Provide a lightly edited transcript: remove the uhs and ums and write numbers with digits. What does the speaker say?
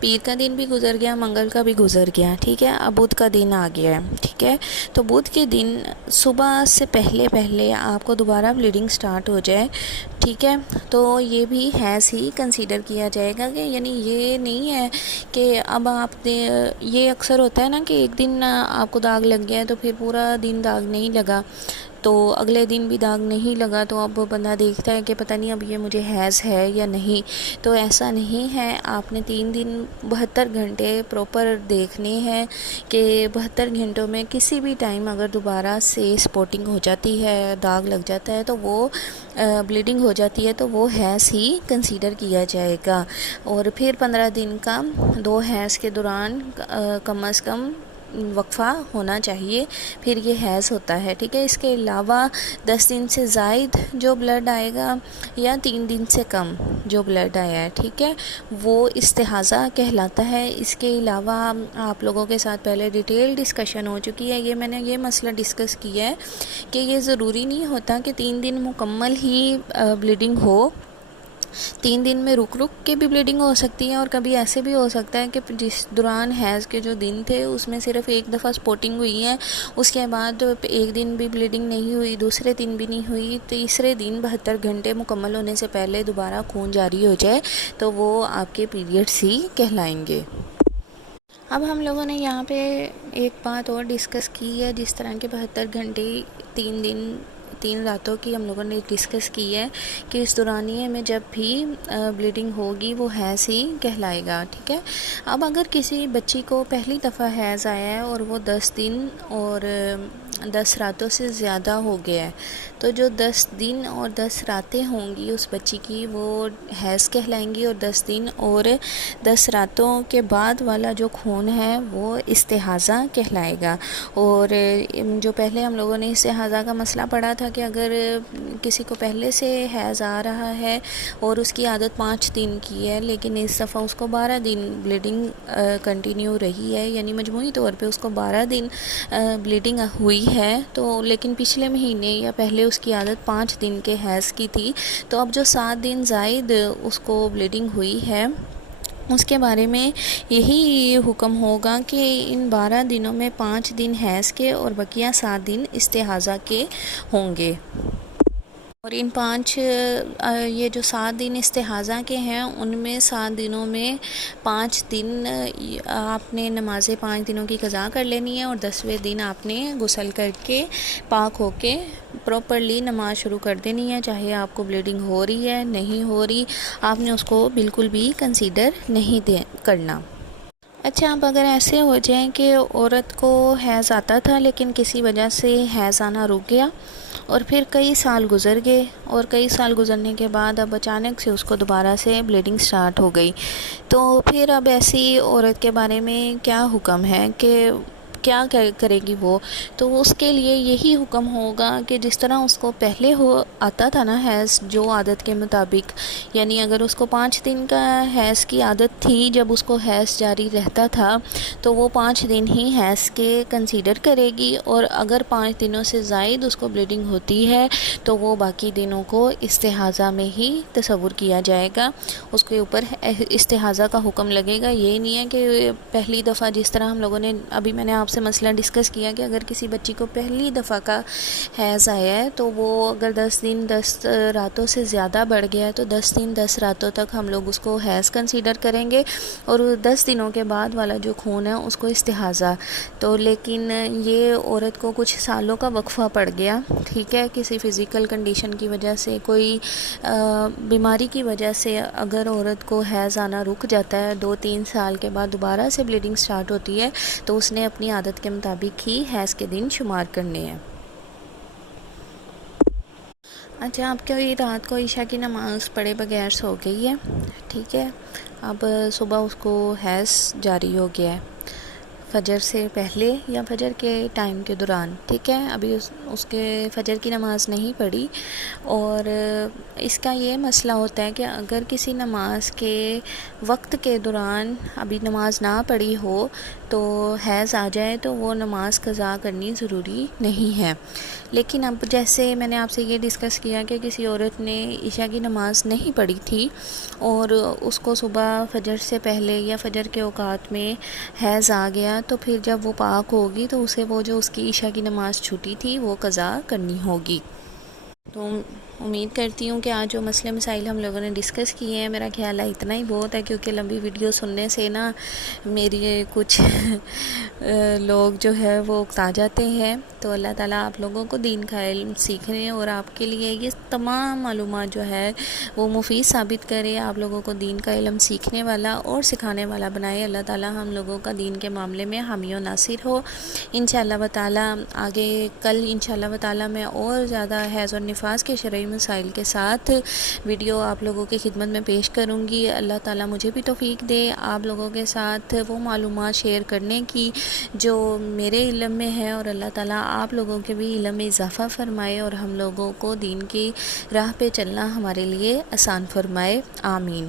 پیر کا دن بھی گزر گیا، منگل کا بھی گزر گیا، ٹھیک ہے، اب بدھ کا دن آ گیا ہے، ٹھیک ہے۔ تو بدھ کے دن صبح سے پہلے آپ کو دوبارہ بلیڈنگ سٹارٹ ہو جائے، ٹھیک ہے، تو یہ بھی حیض ہی کنسیڈر کیا جائے گا، کہ یعنی یہ نہیں ہے کہ اب آپ نے، یہ اکثر ہوتا ہے نا کہ ایک دن آپ کو داغ لگ گیا ہے تو پھر پورا دن داغ نہیں لگا، تو اگلے دن بھی داغ نہیں لگا، تو اب بندہ دیکھتا ہے کہ پتہ نہیں اب یہ مجھے حیض ہے یا نہیں۔ تو ایسا نہیں ہے، آپ نے 3 دن 72 گھنٹے پراپر دیکھنے ہیں کہ 72 گھنٹوں میں کسی بھی ٹائم اگر دوبارہ سے سپوٹنگ ہو جاتی ہے، داغ لگ جاتا ہے، تو وہ بلیڈنگ ہو جاتی ہے، تو وہ حیض ہی کنسیڈر کیا جائے گا۔ اور پھر 15 دن کا 2 حیض کے دوران کم از کم وقفہ ہونا چاہیے، پھر یہ حیض ہوتا ہے، ٹھیک ہے۔ اس کے علاوہ 10 دن سے زائد جو بلڈ آئے گا یا 3 دن سے کم جو بلڈ آیا ہے، ٹھیک ہے، وہ استحاضہ کہلاتا ہے۔ اس کے علاوہ آپ لوگوں کے ساتھ پہلے ڈیٹیل ڈسکشن ہو چکی ہے، میں نے یہ مسئلہ ڈسکس کیا ہے کہ یہ ضروری نہیں ہوتا کہ 3 دن مکمل ہی بلیڈنگ ہو، 3 دن میں رک کے بھی بلیڈنگ ہو سکتی ہے، اور کبھی ایسے بھی ہو سکتا ہے کہ جس دوران حیض کے جو دن تھے اس میں صرف ایک دفعہ سپوٹنگ ہوئی ہے، اس کے بعد ایک دن بھی بلیڈنگ نہیں ہوئی، دوسرے دن بھی نہیں ہوئی، تیسرے دن 72 گھنٹے مکمل ہونے سے پہلے دوبارہ خون جاری ہو جائے تو وہ آپ کے پیریڈز ہی کہلائیں گے۔ اب ہم لوگوں نے یہاں پہ ایک بات اور ڈسکس کی ہے، جس طرح کے 72 گھنٹے 3 دن 3 راتوں کی ہم لوگوں نے ڈسکس کی ہے کہ اس دورانیے میں جب بھی بلیڈنگ ہوگی وہ حیض ہی کہلائے گا، ٹھیک ہے۔ اب اگر کسی بچی کو پہلی دفعہ حیض آیا ہے اور وہ 10 دن اور 10 راتوں سے زیادہ ہو گیا ہے، تو جو 10 دن اور 10 راتیں ہوں گی اس بچی کی وہ حیض کہلائیں گی، اور 10 دن اور 10 راتوں کے بعد والا جو خون ہے وہ استحاضہ کہلائے گا۔ اور جو پہلے ہم لوگوں نے استحاضہ کا مسئلہ پڑھا تھا کہ اگر کسی کو پہلے سے حیض آ رہا ہے اور اس کی عادت 5 دن کی ہے، لیکن اس دفعہ اس کو 12 دن بلیڈنگ کنٹینیو رہی ہے، یعنی مجموعی طور پہ اس کو 12 دن بلیڈنگ ہوئی ہے، تو لیکن پچھلے مہینے یا پہلے اس کی عادت 5 دن کے حیض کی تھی، تو اب جو 7 دن زائد اس کو بلیڈنگ ہوئی ہے اس کے بارے میں یہی حکم ہوگا کہ ان 12 دنوں میں 5 دن حیض کے اور بقیہ 7 دن استحاضہ کے ہوں گے، اور ان 5 یہ جو 7 دن استحاضہ کے ہیں ان میں 7 دنوں میں 5 دن آپ نے نمازیں 5 دنوں کی قضا کر لینی ہے، اور 10ویں دن آپ نے غسل کر کے پاک ہو کے پراپرلی نماز شروع کر دینی ہے، چاہے آپ کو بلیڈنگ ہو رہی ہے نہیں ہو رہی، آپ نے اس کو بالکل بھی کنسیڈر نہیں کرنا۔ اچھا، اب اگر ایسے ہو جائیں کہ عورت کو حیض آتا تھا لیکن کسی وجہ سے حیض آنا رک گیا، اور پھر کئی سال گزر گئے، اور کئی سال گزرنے کے بعد اب اچانک سے اس کو دوبارہ سے بلیڈنگ سٹارٹ ہو گئی، تو پھر اب ایسی عورت کے بارے میں کیا حکم ہے کہ کیا کرے گی وہ؟ تو اس کے لیے یہی حکم ہوگا کہ جس طرح اس کو پہلے آتا تھا نا حیض جو عادت کے مطابق، یعنی اگر اس کو 5 دن کا حیض کی عادت تھی جب اس کو حیض جاری رہتا تھا، تو وہ 5 دن ہی حیض کے کنسیڈر کرے گی، اور اگر 5 دنوں سے زائد اس کو بلیڈنگ ہوتی ہے تو وہ باقی دنوں کو استحاضہ میں ہی تصور کیا جائے گا، اس کے اوپر استحاضہ کا حکم لگے گا۔ یہ نہیں ہے کہ پہلی دفعہ جس طرح ہم لوگوں نے ابھی میں نے آپ سے مسئلہ ڈسکس کیا کہ اگر کسی بچی کو پہلی دفعہ کا حیض آیا ہے تو وہ اگر 10 دن 10 راتوں سے زیادہ بڑھ گیا ہے تو 10 دن 10 راتوں تک ہم لوگ اس کو حیض کنسیڈر کریں گے، اور 10 دنوں کے بعد والا جو خون ہے اس کو استحاضہ۔ تو لیکن یہ عورت کو کچھ سالوں کا وقفہ پڑ گیا، ٹھیک ہے، کسی فزیکل کنڈیشن کی وجہ سے، کوئی بیماری کی وجہ سے اگر عورت کو حیض آنا رک جاتا ہے، 2-3 سال کے بعد دوبارہ سے بلیڈنگ سٹارٹ ہوتی ہے، تو اس نے اپنی عادت کے مطابق ہی حیض کے دن شمار کرنے ہیں۔ اچھا، آپ کی رات کو عشاء کی نماز پڑھے بغیر سو گئی ہے، ٹھیک ہے، اب صبح اس کو حیض جاری ہو گیا ہے، فجر سے پہلے یا فجر کے ٹائم کے دوران، ٹھیک ہے، ابھی اس کے فجر کی نماز نہیں پڑھی، اور اس کا یہ مسئلہ ہوتا ہے کہ اگر کسی نماز کے وقت کے دوران ابھی نماز نہ پڑھی ہو تو حیض آ جائے تو وہ نماز قضا کرنی ضروری نہیں ہے۔ لیکن اب جیسے میں نے آپ سے یہ ڈسکس کیا کہ کسی عورت نے عشاء کی نماز نہیں پڑھی تھی اور اس کو صبح فجر سے پہلے یا فجر کے اوقات میں حیض آ گیا، تو پھر جب وہ پاک ہوگی تو اسے وہ جو اس کی عشاء کی نماز چھوٹی تھی وہ قضا کرنی ہوگی۔ تو امید کرتی ہوں کہ آج جو مسئلے مسائل ہم لوگوں نے ڈسکس کیے ہیں، میرا خیال ہے اتنا ہی بہت ہے، کیونکہ لمبی ویڈیو سننے سے نا میری کچھ لوگ جو ہے وہ اکتا جاتے ہیں۔ تو اللہ تعالیٰ آپ لوگوں کو دین کا علم سیکھنے اور آپ کے لیے یہ تمام معلومات جو ہے وہ مفید ثابت کرے، آپ لوگوں کو دین کا علم سیکھنے والا اور سکھانے والا بنائے۔ اللہ تعالیٰ ہم لوگوں کا دین کے معاملے میں حامی و ناصر ہو۔ انشاءاللہ تعالیٰ آگے کل انشاءاللہ تعالیٰ میں اور زیادہ حیض اور نفاس کے شرعی مسائل کے ساتھ ویڈیو آپ لوگوں کی خدمت میں پیش کروں گی۔ اللہ تعالیٰ مجھے بھی توفیق دے آپ لوگوں کے ساتھ وہ معلومات شیئر کرنے کی جو میرے علم میں ہے، اور اللہ تعالیٰ آپ لوگوں کے بھی علم میں اضافہ فرمائے اور ہم لوگوں کو دین کی راہ پہ چلنا ہمارے لیے آسان فرمائے۔ آمین۔